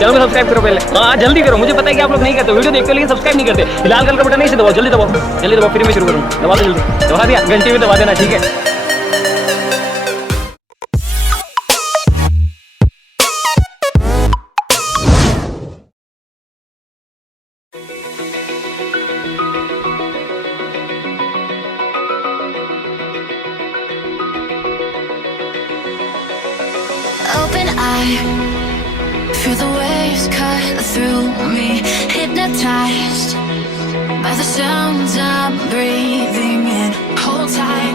चैनल को सब्सक्राइब करो पहले। हाँ जल्दी करो, मुझे पता है कि आप लोग नहीं करते, वीडियो देखते हो लेकिन सब्सक्राइब नहीं करते। लाल कलर का बटन नहीं से दबाओ, जल्दी दबाओ, जल्दी दबाओ, फिर मैं शुरू करूँ। दबा दो जल्दी, दबा दिया, घंटी भी दबा देना, ठीक है। Open eye, feel the waves cut through me, hypnotized by the sounds I'm breathing in. Hold tight,